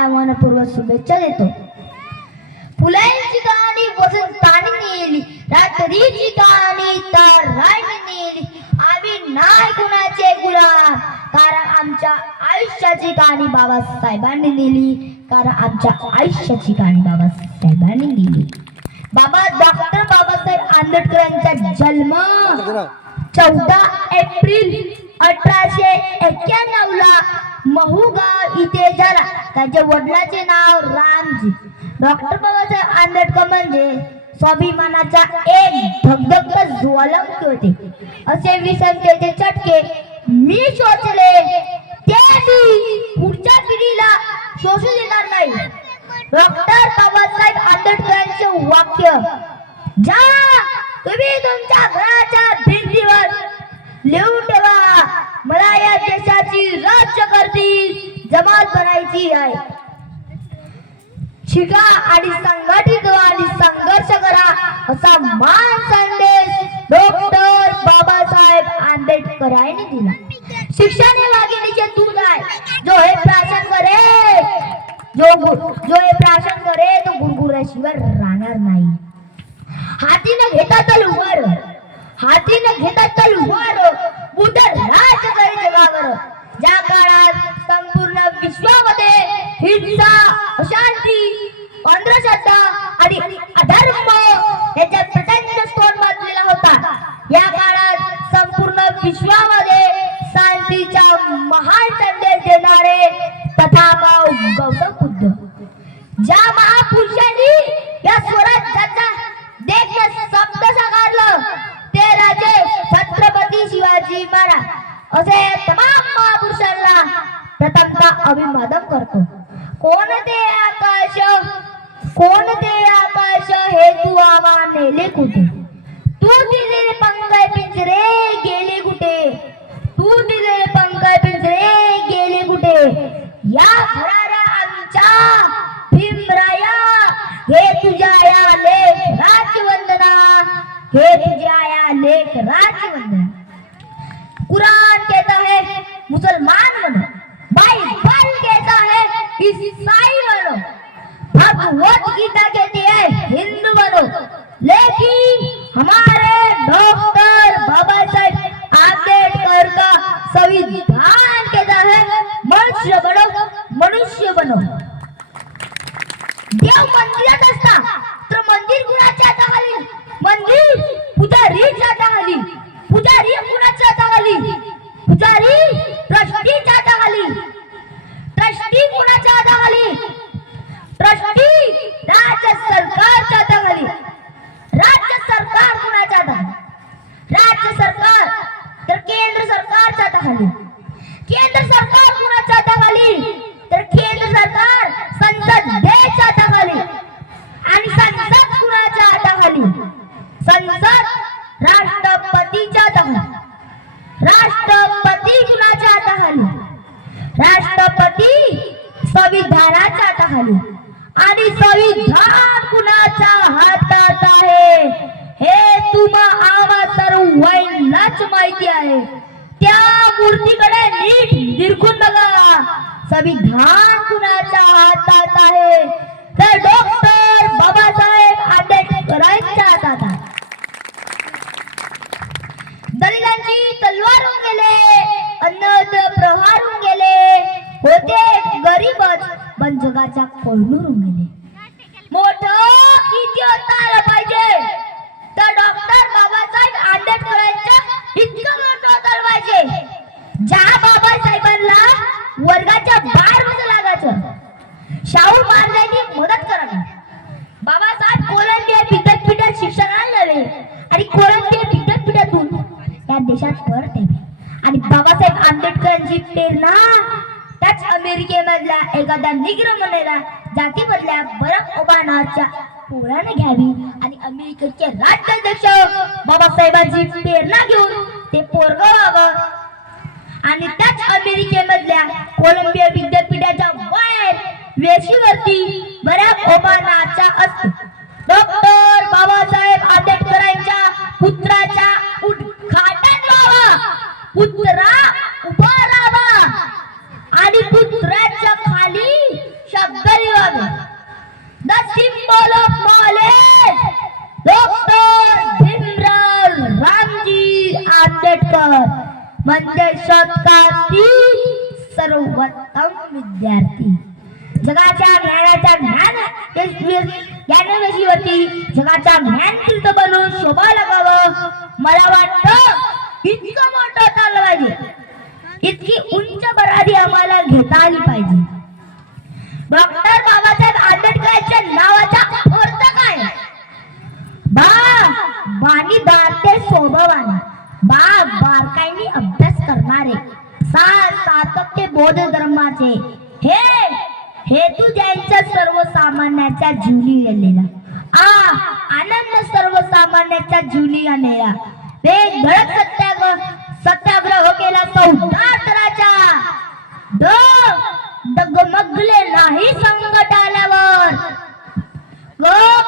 आपल्या मनपूर्वक शुभेच्छा देतो. फुलांची कहाणी वसंताने नेली, रात्रीची कहाणी तर राणी नेली. आम्ही नाही कुणाचे गुलाम, कारण आमच्या आयुष्याची कहाणी बाबासाहेबांनी नेली, कारण आमच्या आयुष्याची कहाणी बाबासाहेबांनी नेली. डॉक्टर बाबासाहेब आंबेडकरांचा जन्म 14 एप्रिल 1891 ला महूगाव इथे झाला. त्याच्या वडिलांचे नाव रामजी. डॉक्टर बाबासाहेब आंबेडकर म्हणजे स्वाभिमानाचा एक धगधगता ज्वालामुखी होते. असे विसंख्येचे चटके मी शोषले ते मी पुढच्या पिढीला शोषू देणार नाही. डॉक्टर बाबासाहेब आंबेडकरांचे वाक्य, ज्या तुम्ही तुमच्या घराच्या भिंतीवर लिहून ठेवा, मला या देशाची राज्यकर्ती जमात बनायची आहे. शिका आणि संघटित आणि संघर्ष करा, असा मान संदेश डॉक्टर बाबासाहेब आंबेडकर यांनी दिला. शिक्षण हे वाघिणीचे दूध आहे. जो हे प्राशन करे तो गुरगुरल्याशिवाय राहणार नाही. हातीने घेता तलवार बुद्ध राज करे जगावर. ज्या काळात संपूर्ण विश्वामध्ये हिंसा, अशांती, अंधश्रद्धा आणि अधर्म याचा प्रचंड स्फोट माजलेला होता, या काळात संपूर्ण विश्वामध्ये शांतीचा महान संदेश देणारे तथागत गौतम बुद्ध, ज्या महापुरुषांनी या स्वराज्याचा देखील शब्द साकारलं, ते राजे छत्रपती शिवाजी महाराज. असे तमाम महापुरुषांना प्रथमतः अभिवादन करतो. कोणते आकाश हे तू आवा नेले कुठे, तू दिलेले पंख पिंजरे गेले कुठे, तू दिलेले पंख पिंजरे गेले कुठे. या भराऱ्या आमच्या भीमराया, हे तुझ्या या लेख राजवंदना, हे तुझ्या या लेख राजवंदना. कुरान कहता है मुसलमान बनो, बाइबल कहता है ईसाई बनो, भगवत गीता कहती है हिंदू बनो. लेकिन हमारे डॉक्टर बाबा साहेब आंबेडकर का संविधान कहता है मनुष्य बनो, मनुष्य बनो. देव मंदिरात असता तर मंदिर कुणाच्या हाताखाली, मंदिर पुजारीच्या हाताखाली, पुजारी कुणाच्या हाताखाली, पुजारी ट्रस्टीच्या हाताखाली, ट्रस्टी कुणाच्या हाताखाली, ट्रस्टी राज्य सरकारच्या हाताखाली. राज्य सरकार कुणाच्या हाताखाली, राज्य सरकार तर केंद्र सरकारच्या हाताखाली. केंद्र सरकार कुणाच्या हाताखाली, तर केंद्र सरकार संसदेच्या हाताखाली. आणि संसद कुणाच्या हाताखाली, संसद राष्ट्रपतीच्या हाताखाली. राष्ट्रपती कुणाच्या हाताखाली, राष्ट्रपती संविधानाच्या हाताखाली. आणि संविधान कुणाच्या हातात आहे हे तुम्हा आम्हा सर्वांनाच माहिती आहे. त्या मूर्तीकडे नीट निरखून बघा. संविधान कुणाच्या हातात आहे, तर डॉक्टर बाबासाहेब आंबेडकरांच्या हातात आहे. दलितांची तलवार होऊन गेले, अनाथ प्रहार होऊन गेले, होते गरीबच पण जगाच्या कोळणूर होऊन गेले. मोठं किती होता पाहिजे, तर डॉक्टर बाबासाहेब आंबेडकरांच्या इतकं मोठं होता पाहिजे, ज्या बाबासाहेबांना वर्गाच्या बाहेर बसं लागायचं. शाहू महाराजांनी मदत करावी. बाबासाहेब कोलंबिया विद्यापीठात शिक्षणाला गेले आणि कोलंबिया विद्यापीठातून या देशात परत आले. आणि बाबासाहेब आंबेडकरांची प्रेरणा त्याच अमेरिकेमधल्या एखाद्या निग्रो मुलाला जातीमधल्या बराक ओबामाच्या पोराने घ्यावी. आणि अमेरिकेचे राष्ट्राध्यक्ष बाबासाहेबांची प्रेरणा घेऊन ते पोरग व्हावं. आणि त्याच अमेरिकेमधल्या कोलंबिया विद्यापीठाच्या बाहेर वेशीवरती बराक ओबामाचा असतो. डॉक्टर बाबासाहेब आंबेडकरांच्या पुत्राच्या उद्घाटन व्हावा, पुत्रा उभा राहावा आणि पुत्राच्या खाली शब्द विभाग the symbol of knowledge doctor Bhimrao Ramji Ambedkar म्हणजे शतकातील सर्वोत्तम विद्यार्थी. जगाच्या ज्ञानाच्या ज्ञानवेशीवरती जगाच्या ज्ञानतीर्थ बनून शोभा लागावं. मला वाटतं इतकं मोठं चाललं पाहिजे, इतकी उंच बरादी आम्हाला घेता आली पाहिजे. डॉक्टर बाबासाहेब आंबेडकरांच्या नावाचा अर्थ काय? बानी दाते स्वभावाने, बारकाईने अभ्यास करणारे, सातत्य बौद्ध धर्माचे हेतू ज्यांच्या सर्वसामान्यांच्या जीवनी गेलेला, आनंद सर्वसामान्यांच्या जीवनी आलेला, ते धडक सत्याग्रह केला 14 डगमगले नाही संकट आल्यावर,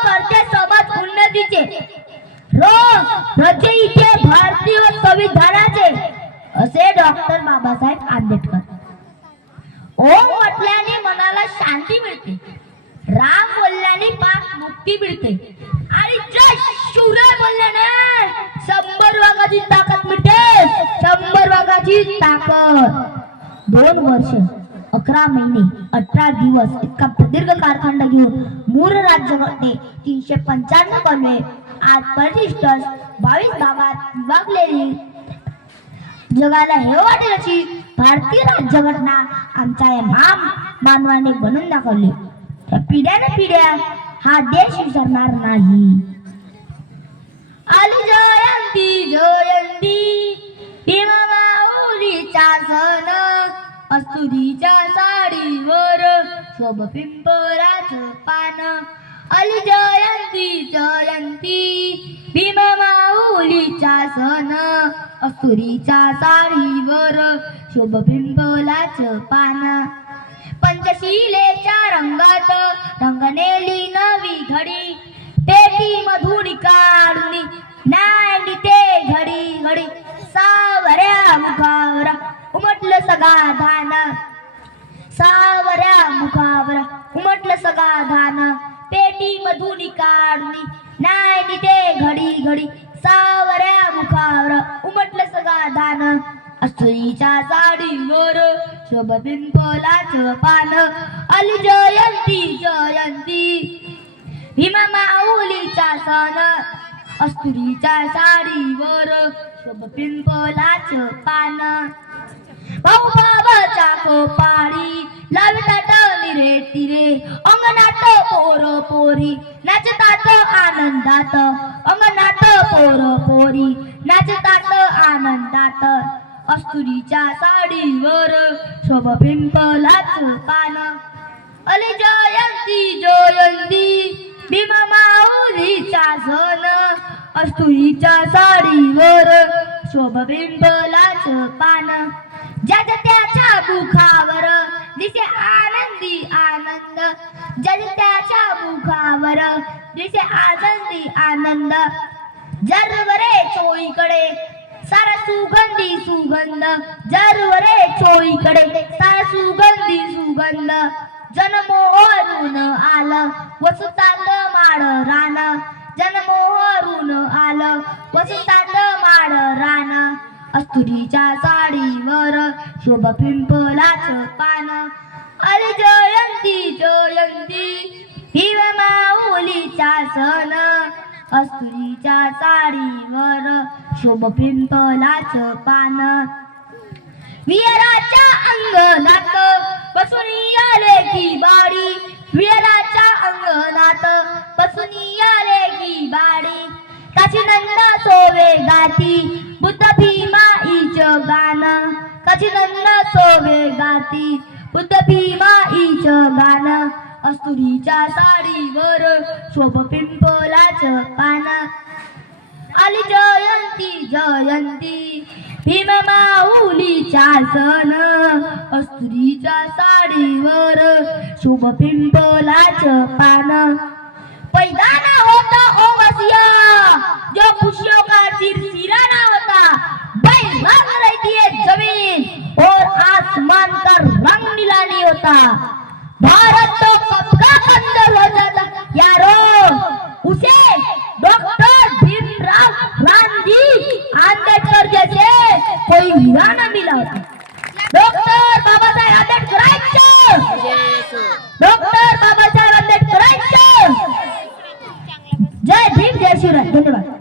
करते समाज उन्नतीचे, रचयिते भारतीय संविधानाचे असे डॉक्टर बाबासाहेब आंबेडकर. ओम म्हटल्याने मनाला शांती मिळते, राम बोलल्याने पाप मुक्ती मिळते आणि जय शिवराय बोलल्याने 100 वाघाची ताकद मिळते. 100 वाघाची ताकद. 2 वर्ष 11 महिने 18 दिवस इतका प्रदीर्घ कालखंड घेऊन मूळ राज्यघटने 395 कलमे आज परिशिष्ट 22 भागात विभागलेली जगाला हे वाटेल अशी भारतीय राज्यघटना आमच्या या मानवाने बनवून दाखवली. पिढ्याने पिढ्या हा देश विसरणार नाही. आली जयंती जयंती भीमा माऊलीचा सण, अस्तुरीच्या साडीवर शोभ पिंपळाचं पान. आली जयंती जयंती भीमा माऊलीचा सण, अस्तुरीच्या साडीवर शोभ पिंपळाचं पान. पंचशिलेच्या रंगात रंगनेली नवी घडी, पेटी मधुरी काढून नांदी ते घडी घडी. सावऱ्या मुखावर उमटलं समाधान, सावऱ्या मुखावर उमटलं समाधान, पेटी मधुरी काढून नांदी ते घडी घडी. सावऱ्या मुखावर उमटलं समाधान, अस्तुरीच्या साडीवर शोभ पिंपळाचं पान. आली जयंती जयंती भीमा माऊलीचा सण, अस्तुरीच्या साडीवर शोभ पिंपळाचं पान. भाऊ बाबाच्या कोपाळी लावतात निरे तिरे, अंगणात पोर पोरी नाचतात आनंदात, अंगणात पोर पोरी नाचतात आनंदात. अस्तुरीच्या साडीवर शोभ पिंपळाचं पान. आली जयंती जयंती भीमा माऊलीचा सण, अस्तुरीच्या साडीवर शोभ पिंपळाचं पान. ज्याच्या त्याच्या मुखावर दिसे आनंदी आनंद, ज्याच्या त्याच्या मुखावर दिसे आनंदी आनंद. जरवरे चोळीकडे सारा सुगंधी सुगंध, जरवरे चोळीकडे सारा सुगंधी सुगंध. जनमोहरून आलं वसुतात माळ रान, जनमोहरून आलं वसुतात माळ रान. अस्तुरीच्या साडीवर शोभ पिंपळाचं पान. आली जयंती जयंती भीमा माऊलीचा सण, अस्तुरीच्या साडीवर शोभ पिंपळाचं पान. विराच्या अंगणात बसून आले की बाडी, विराच्या अंगणात बसून आले की बाडी. काची नंदा सोवे गाती बुद्ध भीमाईचं गाणं, काची नंदा सोवे गाती बुद्ध भीमाईचं गाणं. अस्तुरीच्या साडीवर शोभ पिंपळाचं पान. आली जयंती जयंती भीमा माऊलीचा सण, अस्तुरीच्या साडीवर शोभ पिंपळाचं पान. पैदाना होता ओ वसिया जो खुशियों का सिरसिराना होता, बैरंग रहती है जमीन और आसमान का रंग नीलानी होता. भारत तो कोई हीरा न मिला होता. डॉक्टर बाबासाहेब आंबेडकरांचं, डॉक्टर बाबासाहेब आंबेडकरांचं. जय भीम जय शिवराय. धन्यवाद.